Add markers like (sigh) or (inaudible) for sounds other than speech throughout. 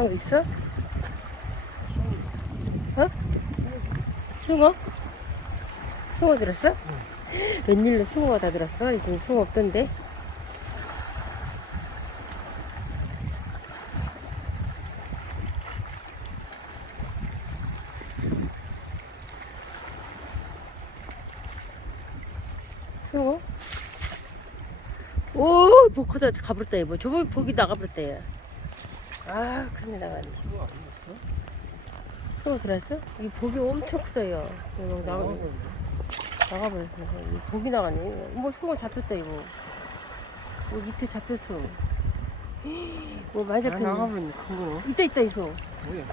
상어 있어? 어? 숭어? 숭어 들었어? 웬일로 숭어가 다 들었어? 이제 숭어 없던데? 숭어? 오, 복하다 가버렸다, 얘. 뭐. 저번에 복이 나가버렸다, 얘. 아, 큰일 나가네. 숭어 들었어? 이 복이 엄청 크어요. 이거 나가, 나가버렸어. 이 복이 나가네. 뭐, 숭어 잡혔다, 이거. 뭐, 밑에 잡혔어. 뭐, 많이 다 잡혔네. 나가버렸네 큰 거. 있다, 있다, 있어. 뭐야?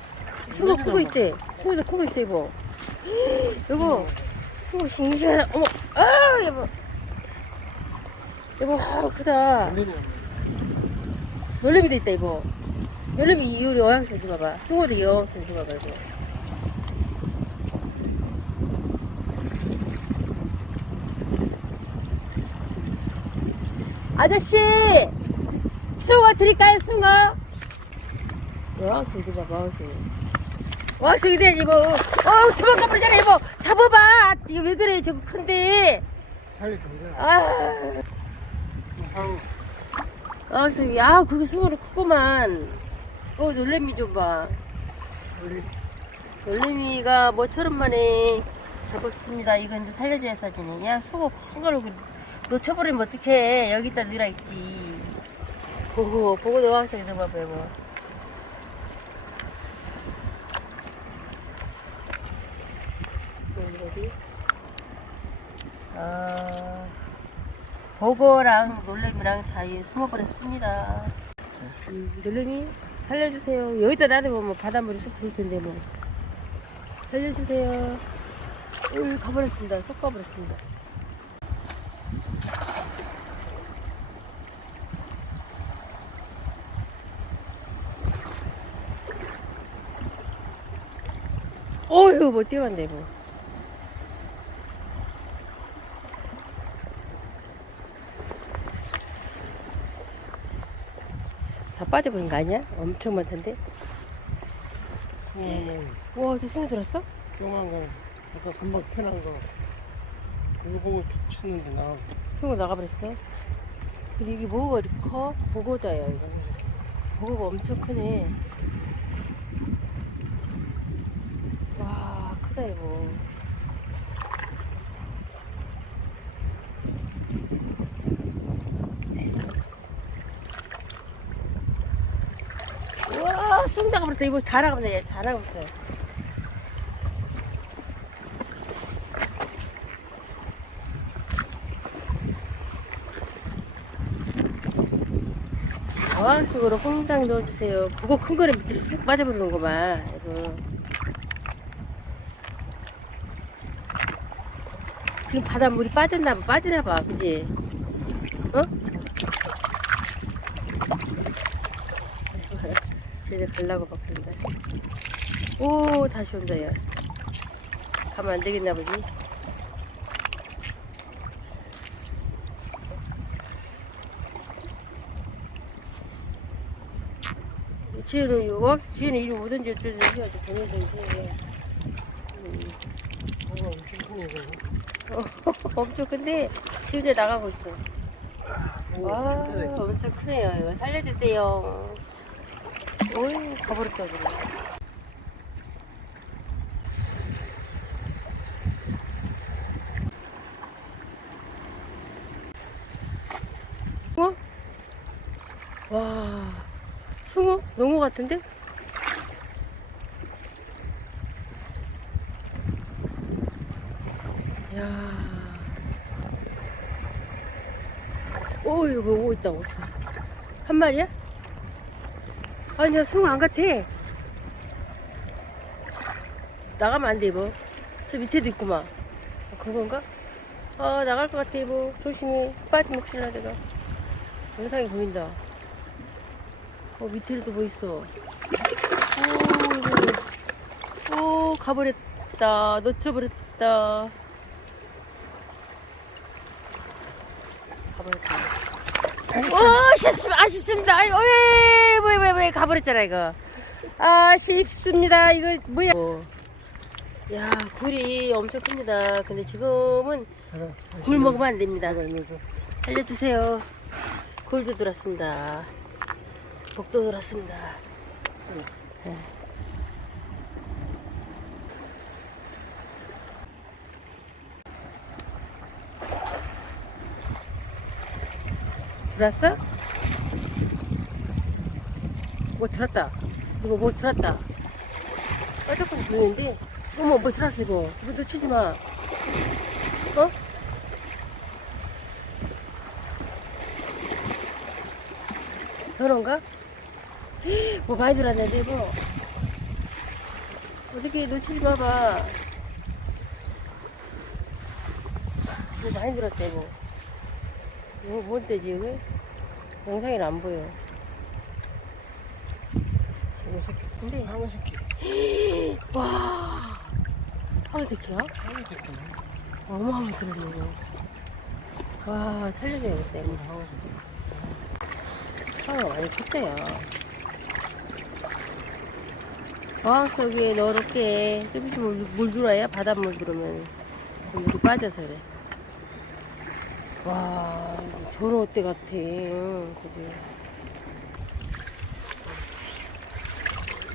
큰거 있대. 큰거 있어, 이거. 여보, 숭어 싱싱하다. 어머, 아, 여보. 여보, 아, 크다. 놀래미도 있다, 이거. 놀래미 이 우리 어양새 좀 봐봐. 이 어양새 좀 봐봐, 이거. 아저씨! 숭어 드릴까요, 숭어? 어양새 좀 봐봐, 어양새. 어양새 이래, 이거. 어, 도망가 버리잖아, 이거. 잡아봐. 이거 왜 그래, 저거 큰데. 빨리 좀 아. 아우 아, 그게 수고로 크구만. 어, 놀래미 좀 봐. 놀래미가 뭐처럼 만에 잡았습니다. 이건 이제 살려줘야 사진이. 야, 수고 큰 거를 그- 놓쳐버리면 어떡해. 여기다 넣으라 있지. 보고, 보고 넣어서 이거 봐봐, 이거. 어디? 아, 보고랑 놀래미랑 사이에 숨어버렸습니다. 음, 놀래미 살려주세요. 여기다 놔두면 뭐 바닷물이 쏙 들을 텐데 뭐. 살려주세요. 울 가버렸습니다. 쏙 가버렸습니다. 어휴 못 뛰어간대 뭐. 빠져버린 거 아니야? 엄청 많던데? 음, 와, 저 숨이 들었어? 조그만 거 아까 금방 켜난 거 이거 보고 쳤는데 나 숨이 나가버렸어. 근데 이게 뭐가 이렇게 커? 보고자야, 이거. 보고가 엄청 크네. 와, 크다, 이거. 우와, 쑥 나가버렸다. 이거 다 나가버렸다. 얘, 다 나가버렸어. 어항식으로 홍당 넣어주세요. 그거 큰 거는 밑으로 쑥 빠져버리는 거 봐. 이거. 지금 바닷물이 빠졌나 봐. 빠지나 봐. 그지? 어? 이제 갈라고 막 그런다. 오, 다시 온다, 야. 가면 안 되겠나 보지? 쟤는 요 쟤는 이리 오든지 어쩌든지 해야지 보내든지 음. 어, (laughs) 엄청 큰데 지금 이제 나가고 있어 와 엄청 크네요 이거 살려주세요 오이 가버렸다 숭어? 와 숭어? 농어 같은데? 야. 오, 이거 오고 있다고 있어. 한 마리야? 아니야, 숭어 안 같아. 나가면 안 돼, 이거. 저 밑에도 있구만. 아, 그건가? 아, 나갈 것 같아, 이거. 조심해. 빠지면 큰일 나, 내가. 영상이 보인다. 어, 밑에도 뭐 있어. 오, 이거. 오, 가버렸다. 놓쳐버렸다. 가버렸다. 오, 씨, 아쉽습니다. 아이, 가 버렸잖아, 이거. 아쉽습니다. 이거 뭐야? 야, 굴이 엄청 큽니다. 근데 지금은 굴 먹으면 안 됩니다. 알려주세요. 굴도 들었습니다. 복도 들었습니다. 네. 들었어? 뭐 들었다. 이거 뭐 들었다. 빨짝빨 보이는데? 어머, 뭐 들었어, 이거. 이거 놓치지 마. 어? 저런가? 뭐 많이 들었는데 뭐 어떻게 놓치지 마봐 뭐 많이 들었대 뭐 이거 뭔 때지 이거? 영상에는 안 보여 근데. 하나 새끼. 와. 하루 새끼야? 하나 새끼. 어마어마 이거 와 살려줘야겠다 이거. 하나 새끼. 아 많이 컸대요. 어항 속에 넣어놓게. 좀 있으면 물, 물 들어야 바닷물 들어오면. 물이 빠져서 그래. 와 저런 어때 같아. 응, 그지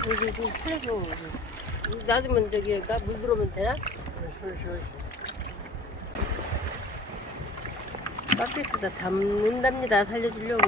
여기 좀 풀어줘 여기. 놔두면 저기 가- 물 들어오면 되나? 바켓에다 담는답니다 살려주려고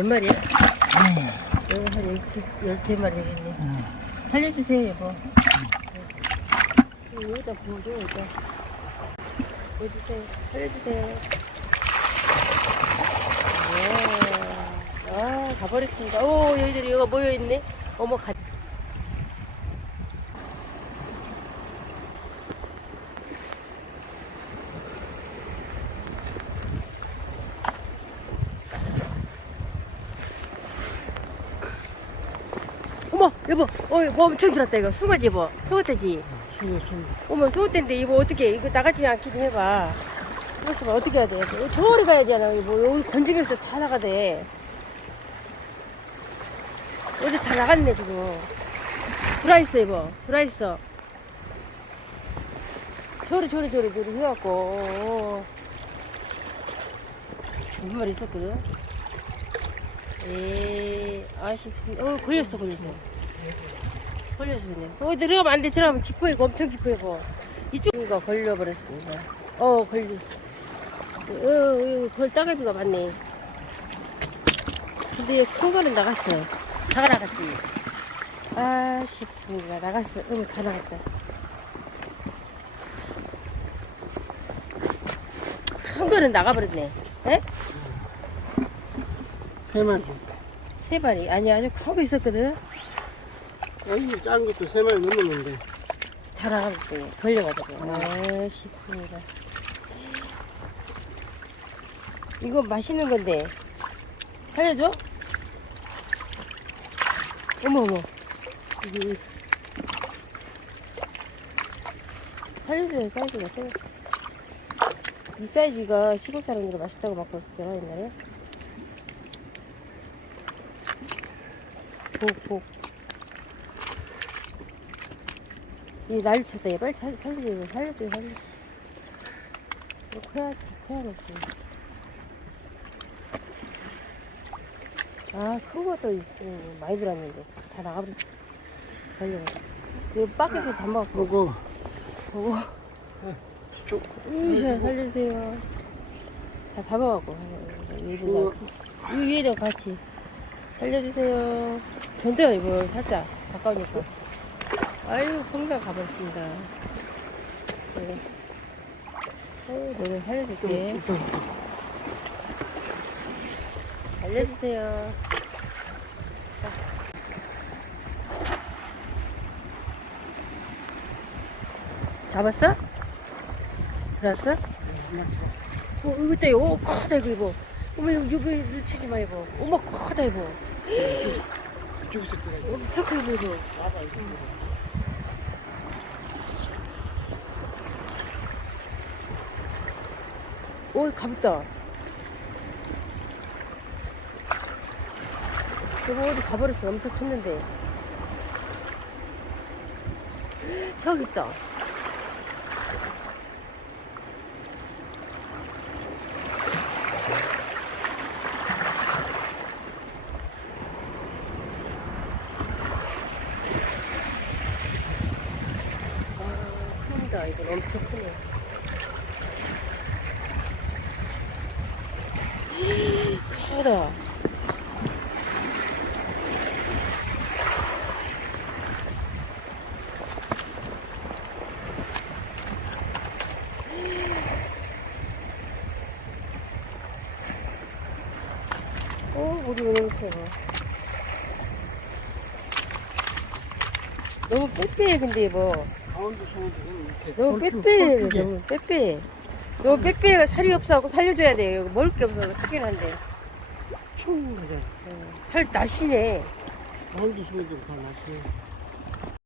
몇 마리야? 여기 한 열두, 열두 마리 되겠네. 살려주세요 여보 여기다 보여줘 여기다. 보여주세요. 살려주세요. 와, 아 가버렸습니다. 오 여기들이 여기가 모여있네. 어머 가 어머 여보 어뭐 엄청 들었다 이거. 숭어떼지 쉬어, 쉬어. 어머 숭어떼인데 이거 어떻게 이거 나가지 않게 좀 해봐. 이거 봐 어떻게 해야 돼? 이거 저리 가야 되잖아. 이거 뭐 여기 건지면서 다 나가대. 어디 다 나갔네 지금. 들어있어 이거. 들어있어. 저리 저리 저리 저리 해갖고. 몇 마리 있었거든? 에 아쉽습니다 어 걸렸어 걸렸어 걸렸어 그냥 어 들어가면 안 돼. 들어가면 깊어 이거 엄청 깊어 이거. 이쪽가 걸려버렸습니다. 어 걸려. 어, 어, 걸 따개비가 많네. 근데 큰 거는 나갔어 다 나갔지. 아 쉽습니다. 나갔어 응 다 나갔다. 큰 거는 나가버렸네. 에? 세 마리. 세 마리. 아니 아주 큰거 있었거든 아니, 작은 것도 세 마리 넘었는데. 다 나갔대 걸려가지고. 아 쉽습니다. 이거 맛있는 건데. 살려줘? 어머 어머. 이게 살려줘요 사이즈가 세- 이 사이즈가 시골 사람들이 맛있다고 막 그랬잖아 옛날에 복 복 이 난리 쳤다. 얘 빨리 살, 살려줘 살려줘 살려줘. 이거 커야 커야겠어. 아큰 것도 있- 음, 많이 들었는데 다 나가버렸어. 걸려가지고. 이거 밖에서 담아갖고 보고. 보고 쭉. 으쌰 살려주세요. 다 잡아갖고 얘들랑 이. 얘랑 같이. 살려주세요. 던져요 이거 살짝. 가까우니까 아유 공장 가버렸습니다 네. 살려줄게 좀, 좀. 알려주세요. 잡았어? 들었어? 어, 이거 있다, 이거. 오, 크다, 이거, 이거. 어머, 이거, 이거 놓치지 마, 이거. 어머, 크다, 이거. 그래. 엄청 커, 이거, 이거. 봐봐 이거. 오, 가볍다. 저거 어디 가버렸어. 엄청 컸는데. 저기 있다. 아. 이건 엄청 크네. 크다. 어, 우리 왜 이렇게 봐. 너무 빼빼해, 근데 뭐. 가운데 이렇게. 너무 빼빼해. 너무 빼빼해. 너무 빼빼해가 살이 없어갖고 살려줘야 돼. 먹을 게 없어서 크긴 한데. 퉁 그래. 살 나시네. 가운데 서는 좀더 낫지.